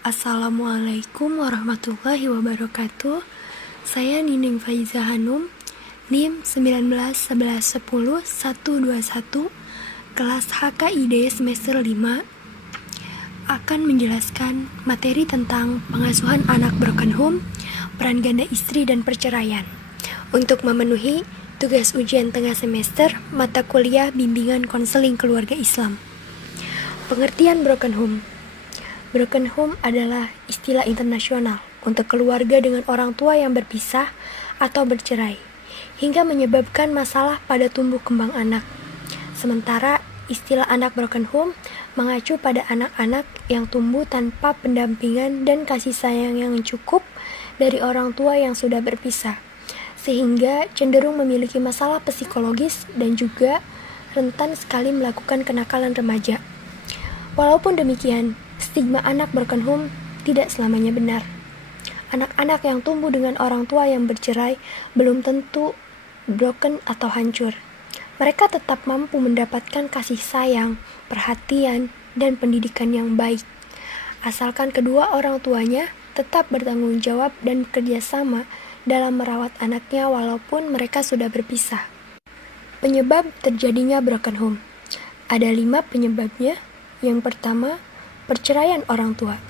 Assalamualaikum warahmatullahi wabarakatuh. Saya Nining Faiza Hanum, NIM 191110-121, kelas HKID semester 5, akan menjelaskan materi tentang pengasuhan anak broken home, peran ganda istri dan perceraian. Untuk memenuhi tugas ujian tengah semester mata kuliah bimbingan konseling keluarga Islam. Pengertian broken home. Broken home adalah istilah internasional untuk keluarga dengan orang tua yang berpisah atau bercerai, hingga menyebabkan masalah pada tumbuh kembang anak. Sementara istilah anak broken home mengacu pada anak-anak yang tumbuh tanpa pendampingan dan kasih sayang yang cukup dari orang tua yang sudah berpisah, sehingga cenderung memiliki masalah psikologis dan juga rentan sekali melakukan kenakalan remaja. Walaupun demikian, stigma anak broken home tidak selamanya benar. Anak-anak yang tumbuh dengan orang tua yang bercerai belum tentu broken atau hancur. Mereka tetap mampu mendapatkan kasih sayang, perhatian, dan pendidikan yang baik, asalkan kedua orang tuanya tetap bertanggung jawab dan kerjasama dalam merawat anaknya walaupun mereka sudah berpisah. Penyebab terjadinya broken home. Ada 5 penyebabnya. Yang pertama, perceraian orang tua.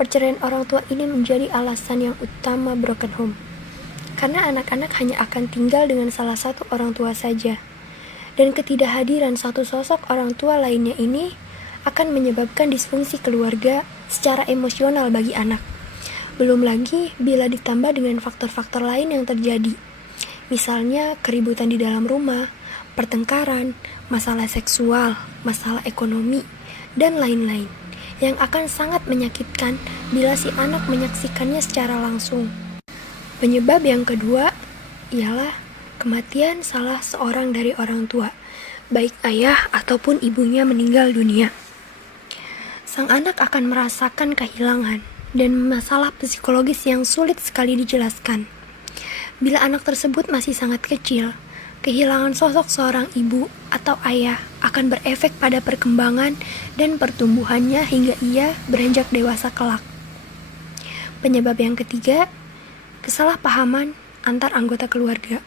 Perceraian orang tua ini menjadi alasan yang utama broken home, karena anak-anak hanya akan tinggal dengan salah satu orang tua saja, dan ketidakhadiran satu sosok orang tua lainnya ini akan menyebabkan disfungsi keluarga secara emosional bagi anak. Belum lagi bila ditambah dengan faktor-faktor lain yang terjadi, misalnya keributan di dalam rumah, pertengkaran, masalah seksual, masalah ekonomi, dan lain-lain, yang akan sangat menyakitkan bila si anak menyaksikannya secara langsung. Penyebab yang kedua ialah kematian salah seorang dari orang tua, baik ayah ataupun ibunya meninggal dunia. Sang anak akan merasakan kehilangan dan masalah psikologis yang sulit sekali dijelaskan. Bila anak tersebut masih sangat kecil, kehilangan sosok seorang ibu atau ayah akan berefek pada perkembangan dan pertumbuhannya hingga ia beranjak dewasa kelak. Penyebab yang ketiga, kesalahpahaman antar anggota keluarga.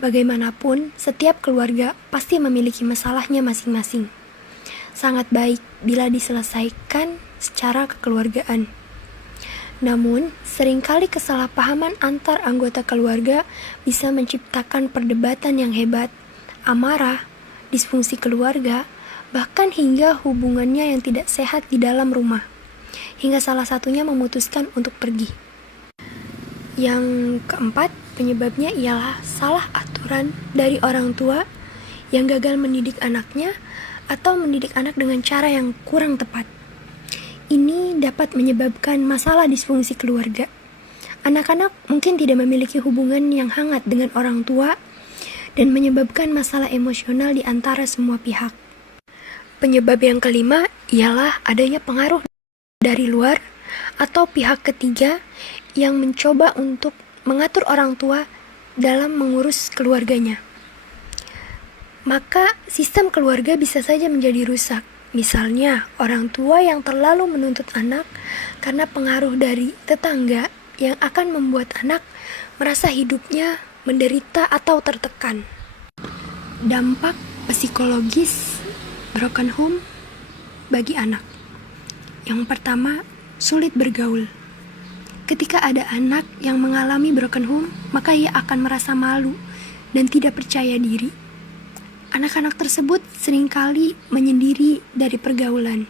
Bagaimanapun, setiap keluarga pasti memiliki masalahnya masing-masing. Sangat baik bila diselesaikan secara kekeluargaan. Namun, seringkali kesalahpahaman antar anggota keluarga bisa menciptakan perdebatan yang hebat, amarah, disfungsi keluarga, bahkan hingga hubungannya yang tidak sehat di dalam rumah, hingga salah satunya memutuskan untuk pergi. Yang keempat, penyebabnya ialah salah aturan dari orang tua yang gagal mendidik anaknya atau mendidik anak dengan cara yang kurang tepat. Ini dapat menyebabkan masalah disfungsi keluarga. Anak-anak mungkin tidak memiliki hubungan yang hangat dengan orang tua dan menyebabkan masalah emosional di antara semua pihak. Penyebab yang kelima ialah adanya pengaruh dari luar atau pihak ketiga yang mencoba untuk mengatur orang tua dalam mengurus keluarganya. Maka sistem keluarga bisa saja menjadi rusak. Misalnya, orang tua yang terlalu menuntut anak karena pengaruh dari tetangga yang akan membuat anak merasa hidupnya menderita atau tertekan. Dampak psikologis broken home bagi anak. Yang pertama, sulit bergaul. Ketika ada anak yang mengalami broken home, maka ia akan merasa malu dan tidak percaya diri. Anak-anak tersebut seringkali menyendiri dari pergaulan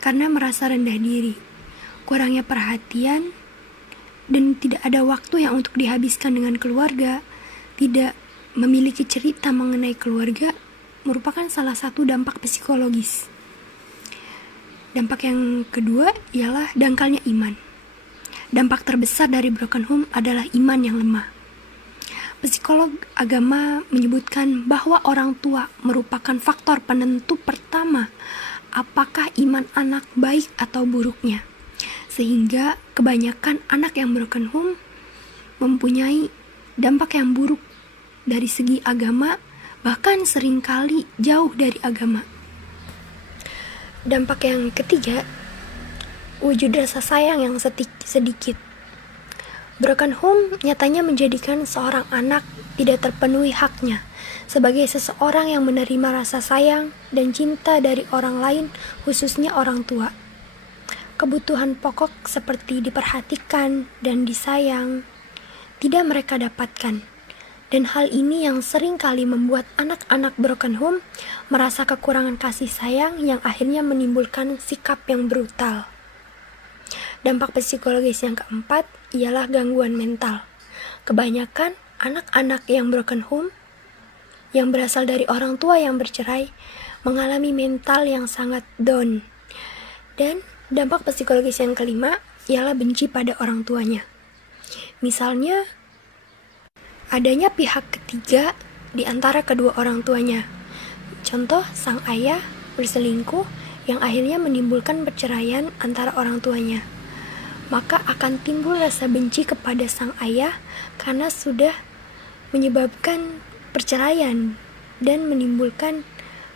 karena merasa rendah diri, kurangnya perhatian, dan tidak ada waktu yang untuk dihabiskan dengan keluarga. Tidak memiliki cerita mengenai keluarga merupakan salah satu dampak psikologis. Dampak yang kedua ialah dangkalnya iman. Dampak terbesar dari broken home adalah iman yang lemah. Psikolog agama menyebutkan bahwa orang tua merupakan faktor penentu pertama apakah iman anak baik atau buruknya. Sehingga kebanyakan anak yang broken home mempunyai dampak yang buruk dari segi agama, bahkan seringkali jauh dari agama. Dampak yang ketiga, wujud rasa sayang yang sedikit. Broken home nyatanya menjadikan seorang anak tidak terpenuhi haknya sebagai seseorang yang menerima rasa sayang dan cinta dari orang lain, khususnya orang tua. Kebutuhan pokok seperti diperhatikan dan disayang tidak mereka dapatkan. Dan hal ini yang sering kali membuat anak-anak broken home merasa kekurangan kasih sayang yang akhirnya menimbulkan sikap yang brutal. Dampak psikologis yang keempat ialah gangguan mental. Kebanyakan anak-anak yang broken home yang berasal dari orang tua yang bercerai mengalami mental yang sangat down. Dan dampak psikologis yang kelima ialah benci pada orang tuanya. Misalnya, adanya pihak ketiga di antara kedua orang tuanya. Contoh, sang ayah berselingkuh yang akhirnya menimbulkan perceraian antara orang tuanya. Maka akan timbul rasa benci kepada sang ayah karena sudah menyebabkan perceraian dan menimbulkan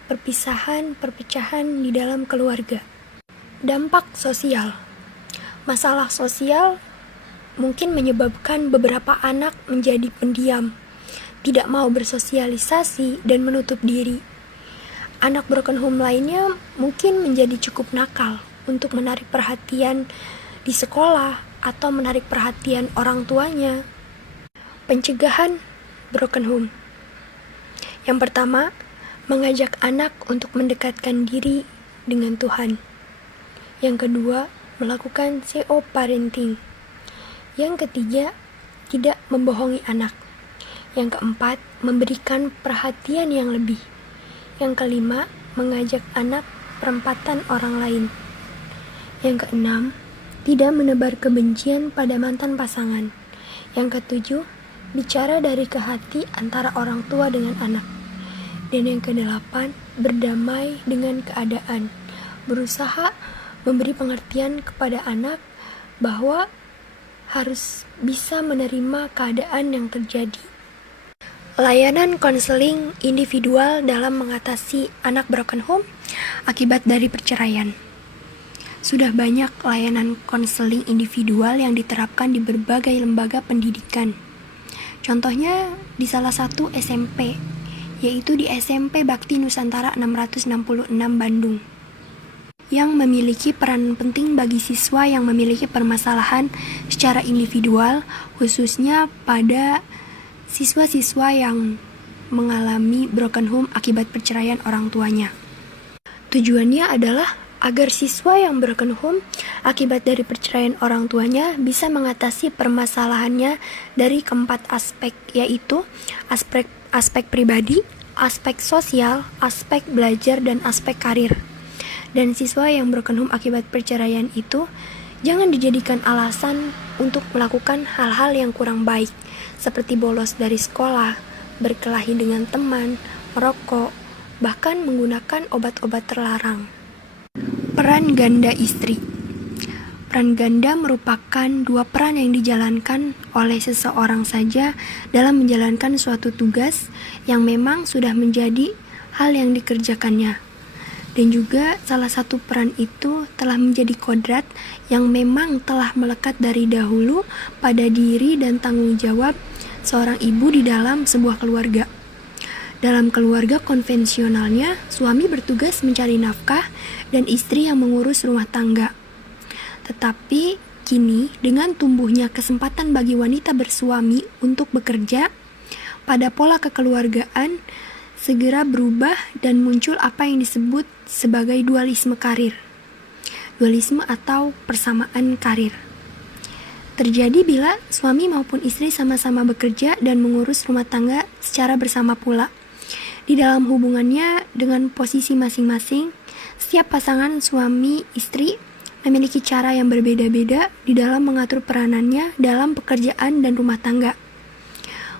perpecahan di dalam keluarga. Dampak sosial. Masalah sosial mungkin menyebabkan beberapa anak menjadi pendiam, tidak mau bersosialisasi dan menutup diri. Anak broken home lainnya mungkin menjadi cukup nakal untuk menarik perhatian di sekolah atau menarik perhatian orang tuanya. Pencegahan broken home. Yang pertama, mengajak anak untuk mendekatkan diri dengan Tuhan. Yang kedua, melakukan CO parenting. Yang ketiga, tidak membohongi anak. Yang keempat, memberikan perhatian yang lebih. Yang kelima, mengajak anak perempatan orang lain. Yang keenam, tidak menebar kebencian pada mantan pasangan. Yang ketujuh, bicara dari ke hati antara orang tua dengan anak. Dan yang kedelapan, berdamai dengan keadaan. Berusaha memberi pengertian kepada anak bahwa harus bisa menerima keadaan yang terjadi. Layanan konseling individual dalam mengatasi anak broken home akibat dari perceraian. Sudah banyak layanan konseling individual yang diterapkan di berbagai lembaga pendidikan. Contohnya di salah satu SMP, yaitu di SMP Bakti Nusantara 666 Bandung, yang memiliki peran penting bagi siswa yang memiliki permasalahan secara individual, khususnya pada siswa-siswa yang mengalami broken home akibat perceraian orang tuanya. Tujuannya adalah agar siswa yang broken home akibat dari perceraian orang tuanya bisa mengatasi permasalahannya dari keempat aspek, yaitu aspek pribadi, aspek sosial, aspek belajar, dan aspek karir. Dan siswa yang broken home akibat perceraian itu jangan dijadikan alasan untuk melakukan hal-hal yang kurang baik, seperti bolos dari sekolah, berkelahi dengan teman, merokok, bahkan menggunakan obat-obat terlarang. Peran ganda istri. Peran ganda merupakan dua peran yang dijalankan oleh seseorang saja dalam menjalankan suatu tugas yang memang sudah menjadi hal yang dikerjakannya. Dan juga salah satu peran itu telah menjadi kodrat yang memang telah melekat dari dahulu pada diri dan tanggung jawab seorang ibu di dalam sebuah keluarga. Dalam keluarga konvensionalnya, suami bertugas mencari nafkah dan istri yang mengurus rumah tangga. Tetapi kini dengan tumbuhnya kesempatan bagi wanita bersuami untuk bekerja, pada pola kekeluargaan segera berubah dan muncul apa yang disebut sebagai dualisme karir. Dualisme atau persamaan karir terjadi bila suami maupun istri sama-sama bekerja dan mengurus rumah tangga secara bersama pula. Di dalam hubungannya dengan posisi masing-masing, setiap pasangan suami istri memiliki cara yang berbeda-beda di dalam mengatur peranannya dalam pekerjaan dan rumah tangga.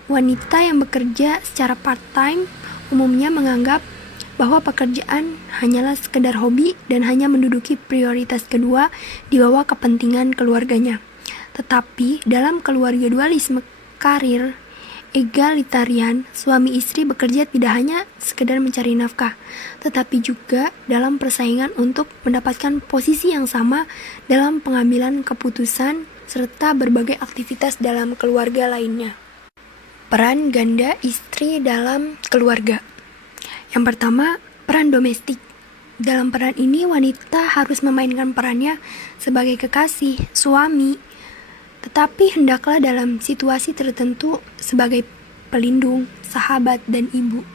Wanita yang bekerja secara part-time umumnya menganggap bahwa pekerjaan hanyalah sekedar hobi dan hanya menduduki prioritas kedua di bawah kepentingan keluarganya. Tetapi dalam keluarga dualisme karir egalitarian, suami istri bekerja tidak hanya sekedar mencari nafkah, tetapi juga dalam persaingan untuk mendapatkan posisi yang sama dalam pengambilan keputusan serta berbagai aktivitas dalam keluarga lainnya. Peran ganda istri dalam keluarga. Yang pertama, peran domestik. Dalam peran ini, wanita harus memainkan perannya sebagai kekasih, suami, tetapi hendaklah dalam situasi tertentu sebagai pelindung, sahabat, dan ibu,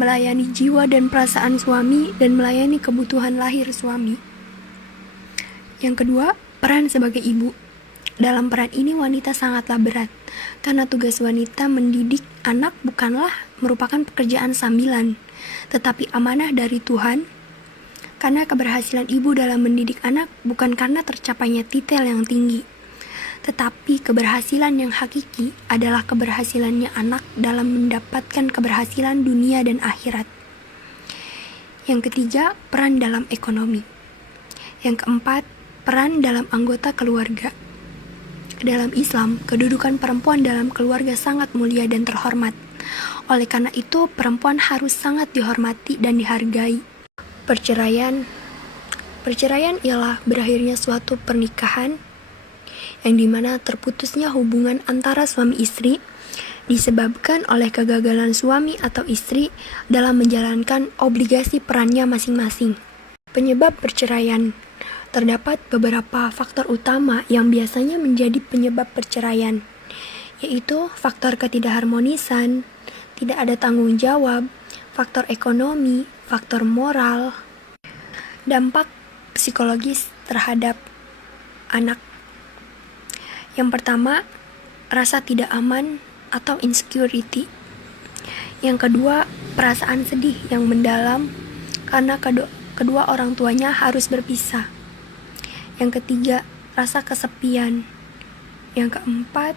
melayani jiwa dan perasaan suami dan melayani kebutuhan lahir suami. Yang kedua, peran sebagai ibu. Dalam peran ini wanita sangatlah berat, karena tugas wanita mendidik anak bukanlah merupakan pekerjaan sambilan, tetapi amanah dari Tuhan. Karena keberhasilan ibu dalam mendidik anak bukan karena tercapainya titel yang tinggi, tetapi keberhasilan yang hakiki adalah keberhasilannya anak dalam mendapatkan keberhasilan dunia dan akhirat. Yang ketiga, peran dalam ekonomi. Yang keempat, peran dalam anggota keluarga. Dalam Islam, kedudukan perempuan dalam keluarga sangat mulia dan terhormat. Oleh karena itu, perempuan harus sangat dihormati dan dihargai. Perceraian ialah berakhirnya suatu pernikahan yang dimana terputusnya hubungan antara suami istri disebabkan oleh kegagalan suami atau istri dalam menjalankan obligasi perannya masing-masing. Penyebab perceraian. Terdapat beberapa faktor utama yang biasanya menjadi penyebab perceraian, yaitu faktor ketidakharmonisan, tidak ada tanggung jawab, faktor ekonomi, faktor moral, dampak psikologis terhadap anak. Yang pertama, rasa tidak aman atau insecurity. Yang kedua, perasaan sedih yang mendalam karena kedua orang tuanya harus berpisah. Yang ketiga, rasa kesepian. Yang keempat,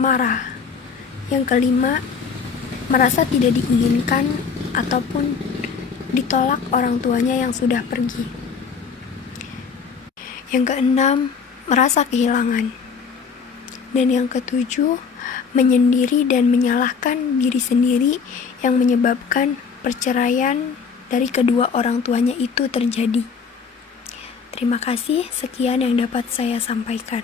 marah. Yang kelima, merasa tidak diinginkan ataupun ditolak orang tuanya yang sudah pergi. Yang keenam, merasa kehilangan. Dan yang ketujuh, menyendiri dan menyalahkan diri sendiri yang menyebabkan perceraian dari kedua orang tuanya itu terjadi. Terima kasih, sekian yang dapat saya sampaikan.